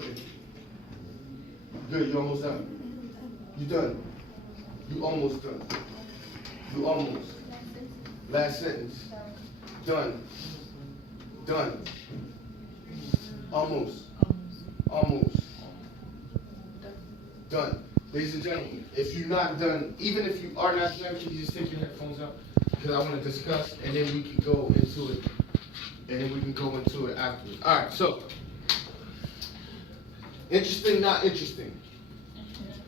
looking? Good, you almost done. You done. You almost done. You almost. Last sentence. Done. Done. Almost. Almost. Done. Ladies and gentlemen, if you're not done, even if you are not done, can you just take your headphones out? Because I want to discuss, and then we can go into it. And then we can go into it afterwards. All right, so. Interesting, not interesting?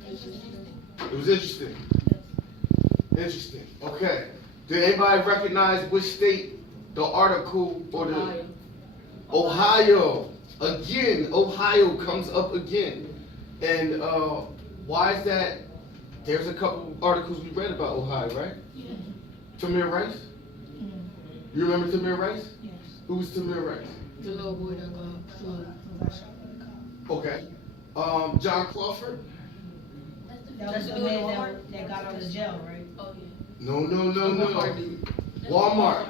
It was interesting. Interesting. Okay. Did anybody recognize which state the article or the Ohio? Again, Ohio comes up again. And why is that? There's a couple articles we read about Ohio, right? Yeah. Tamir Rice? You remember Tamir Rice? Yes. Who was Tamir Rice? The little boy that got killed. Okay. John Crawford? That's the man that got out of jail, right? Oh, yeah. No. Walmart.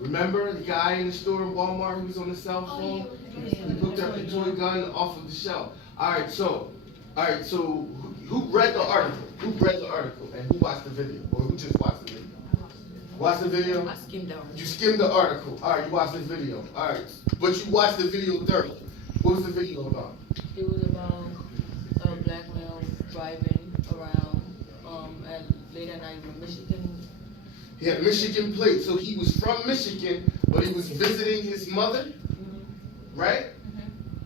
Remember the guy in the store in Walmart who was on the cell phone? He picked up the toy gun off of the shelf. All right, so who read the article? Who read the article and who watched the video? Or who just watched the video? Watched the video? I skimmed the article. You skimmed the article. All right, you watched the video. All right, but you watched the video thoroughly. What was the video about? It was about a black male driving around at late at night in Michigan. He had Michigan plate, so he was from Michigan, but he was visiting his mother, right?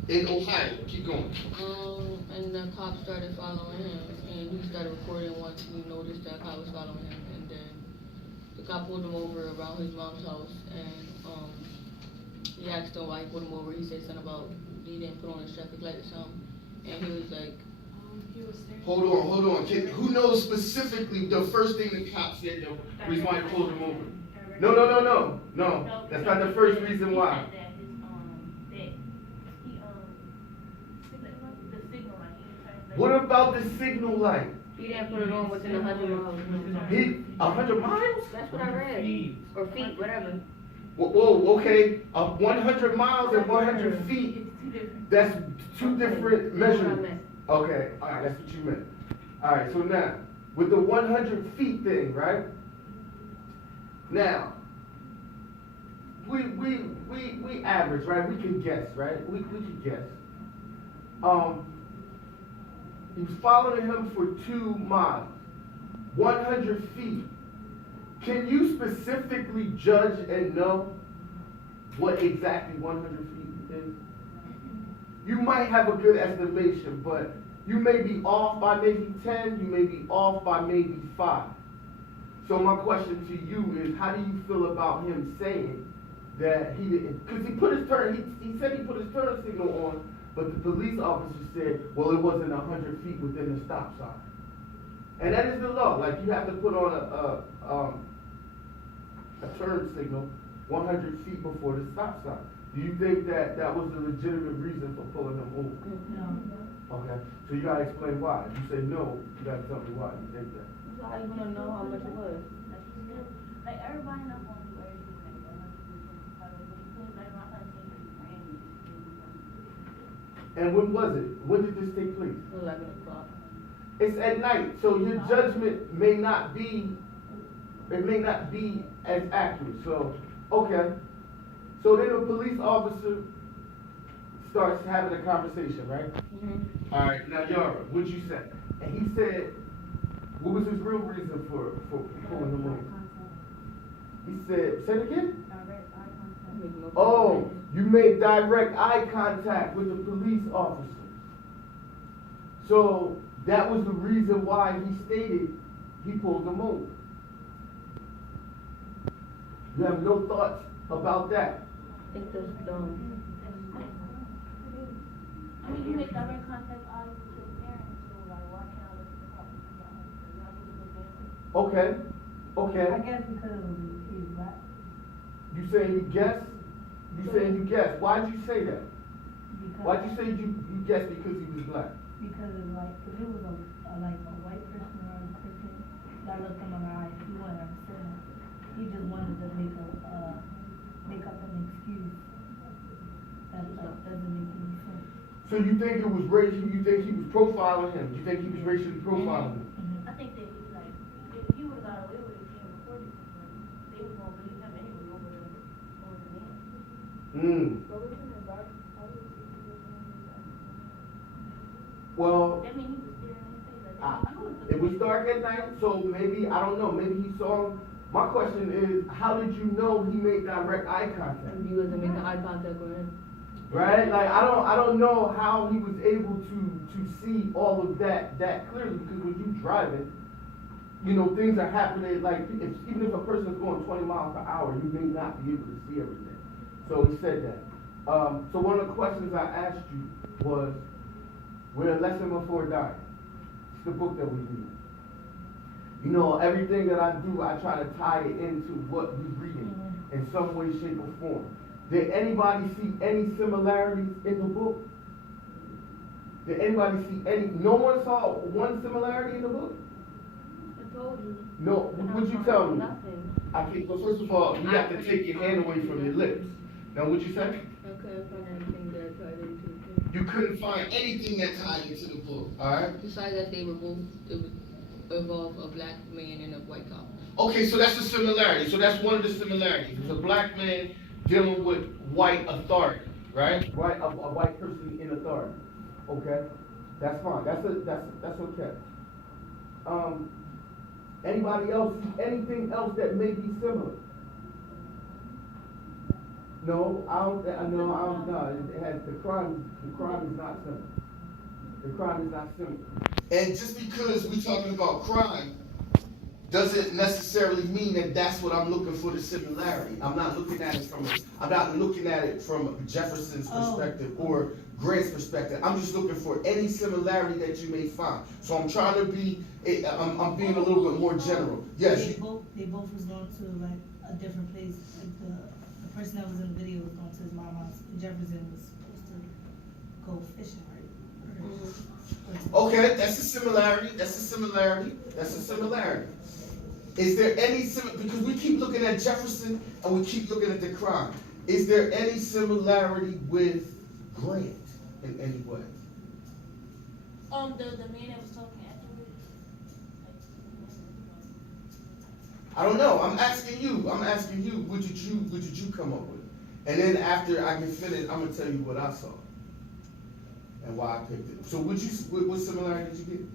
In Ohio. Keep going. And the cop started following him, and he started recording once he noticed that cop was following him, and then the cop pulled him over around his mom's house, and he asked him why he pulled him over. He said something about he didn't put on his traffic light or something, and he was like, Hold on. Who knows specifically the first thing the cop said, the reason why he pulled him over? No. That's not the first reason why. What about the signal light? he didn't put it on within 100 miles. 100 miles? That's what I read. Or feet, whatever. Whoa, okay. 100 miles and 100 feet. That's two different measurements. Okay, all right, that's what you meant. All right, so now, with the 100 feet thing, right? Now, we average, right? We can guess, right? We can guess. He was following him for 2 miles, 100 feet. Can you specifically judge and know what exactly 100 feet is? You might have a good estimation, but you may be off by maybe 10, you may be off by maybe 5. So my question to you is, how do you feel about him saying that he didn't, because he put his turn, he said he put his turn signal on, but the police officer said, well, it wasn't 100 feet within the stop sign. And that is the law. Like, you have to put on a turn signal 100 feet before the stop sign. Do you think that that was a legitimate reason for pulling him over? No. Okay. So you gotta explain why. If you say no, you gotta tell me why you think that. How you gonna know how much it was? Like everybody knows on the way. And when was it? When did this take place? 11 o'clock. It's at night, so your judgment may not be, it may not be as accurate. So, okay. So then a police officer starts having a conversation, right? Mm-hmm. All right, now Yara, what'd you say? And he said, what was his real reason for pulling him over? He said, say it again? Oh, you made direct eye contact with the police officer. So that was the reason why he stated he pulled him over. You have no thoughts about that? I think that's dumb. I mean, you make direct contact eyes with your parents, so like, why can't I look at the Okay. I guess because he's black. You saying you guess? You saying you guess? Why'd you say that? Because, Why'd you say you guessed because he was black? because it's like, if it was like a white person or a person that looked him in the eye, he wouldn't have said that. He just wanted to make up an excuse that like doesn't make any sense. So you think it was racial, you think he was profiling him? You think he was racially profiling him? I think that, like, if he would've got away with it, he recorded, they was gonna believe him anyway over the man. Well, That mean he was staring in his face, like, you was the. it was dark at night, so maybe, I don't know, maybe he saw him. My question is, how did you know he made direct eye contact? You wasn't making eye contact with him. Right? Like, I don't know how he was able to see all of that clearly, because when you driving, you know, things are happening, like, even if a person's going 20 miles per hour, you may not be able to see everything. So he said that. So one of the questions I asked you was, we're a lesson before dying. It's the book that we read. You know, everything that I do, I try to tie it into what we're reading in some way, shape, or form. Did anybody see any similarities in the book? Did anybody see any? No one saw one similarity in the book? I told you. No, what'd you tell me? Nothing. Okay, well, first of all, you have to take your hand away from your lips. Now, what'd you say? I couldn't find anything that tied into it. You couldn't find anything that tied into the book, alright? Besides that, they were both, it would involve a black man and a white cop. Okay, so that's a similarity. So that's one of the similarities. It's a black man dealing with white authority, right? Right, a white person in authority. Okay, that's fine. That's okay. Anybody else see anything else that may be similar? No, I don't. No, it has the crime. The crime is not similar. The crime is not similar. And just because we're talking about crime doesn't necessarily mean that that's what I'm looking for, the similarity. I'm not looking at it from Jefferson's perspective or Grant's perspective. I'm just looking for any similarity that you may find. So I'm trying to be, I'm being a little bit more general. Yes. They both was going to like a different place. Like the person that was in the video was going to his mama's house. Jefferson was supposed to go fishing, right? Okay, that's a similarity. Is there any because we keep looking at Jefferson and we keep looking at the crime. Is there any similarity with Grant in any way? The man that was talking afterwards. I don't know. I'm asking you. What did you come up with? And then after I get finished, I'm gonna tell you what I saw and why I picked it. So what similarity did you get?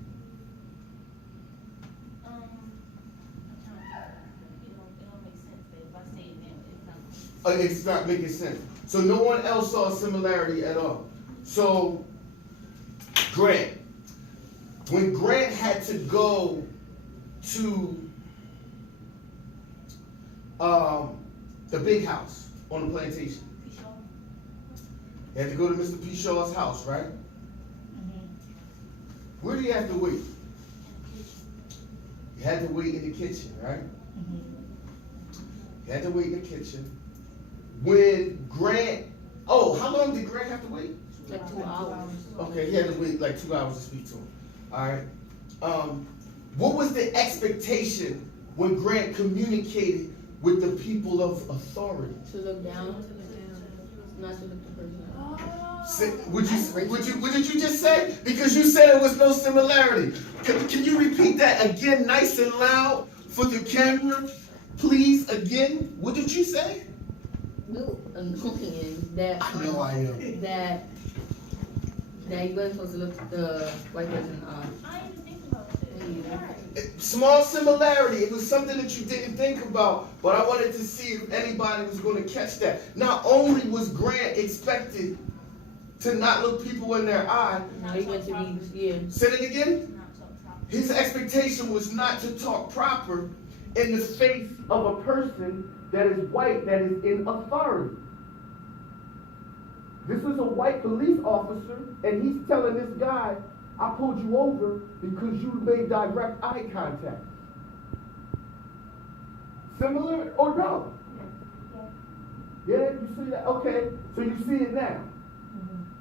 It's not making sense. So no one else saw a similarity at all. So Grant, when Grant had to go to the big house on the plantation, he had to go to Mr. P. Shaw's house, right? Where do you have to wait? You had to wait in the kitchen, right? You had to wait in the kitchen. When Grant, how long did Grant have to wait? Like 2 hours. Okay, he had to wait like 2 hours to speak to him. All right. What was the expectation when Grant communicated with the people of authority? To look down, not to look the person up. What did you just say? Because you said there was no similarity. Can you repeat that again, nice and loud for the camera, please? Again, what did you say? No, I'm looking that. I know I am. That you wasn't supposed to look the white person in the eye. I didn't think about that. Small similarity. It was something that you didn't think about, but I wanted to see if anybody was going to catch that. Not only was Grant expected to not look people in their eye. Now he went to be, Say it again? His expectation was not to talk proper in the face of a person that is white, that is in authority. This was a white police officer, and he's telling this guy, I pulled you over because you made direct eye contact. Similar or no? Yeah, you see that? Okay, so you see it now.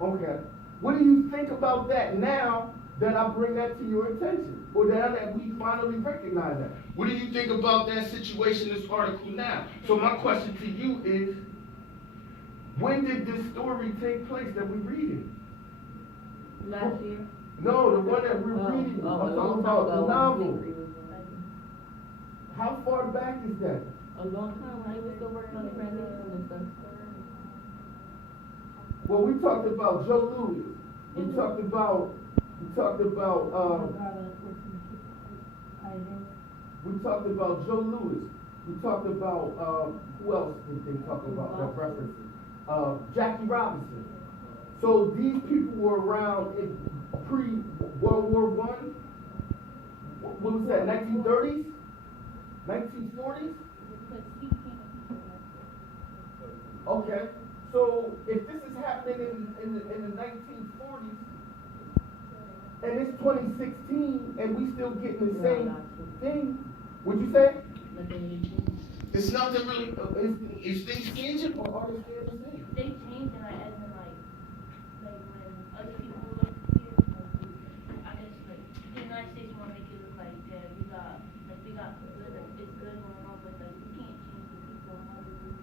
Okay. What do you think about that now that I bring that to your attention? Or now that we finally recognize that? What do you think about that situation, this article now? So my question to you is, when did this story take place that we're reading? last year? No, the one that we're reading, Oh, I'm a talking long time about the ago. novel. How far back is that? A long time, when he was still working on the transition and stuff. Well, we talked about Joe Louis. We talked about, we talked about Joe Louis. We talked about, who else did they talk about that references? Jackie Robinson. So these people were around in pre-World War One. What was that, 1930s? 1940s? Okay, so if this is happening in the 1940s, and it's 2016, and we still getting the same thing, would you say? It's nothing really, is things changing or are they staying the same? They changed and as in like when other people look here, I guess like the United States wanna make it look like that we got good, like it's good going on, but like we can't change the people and how they do it.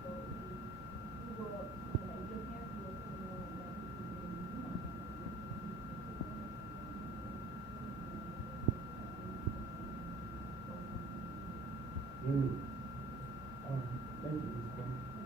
So we go up, like your parents will come on like that. Thank you, Ms. Brown.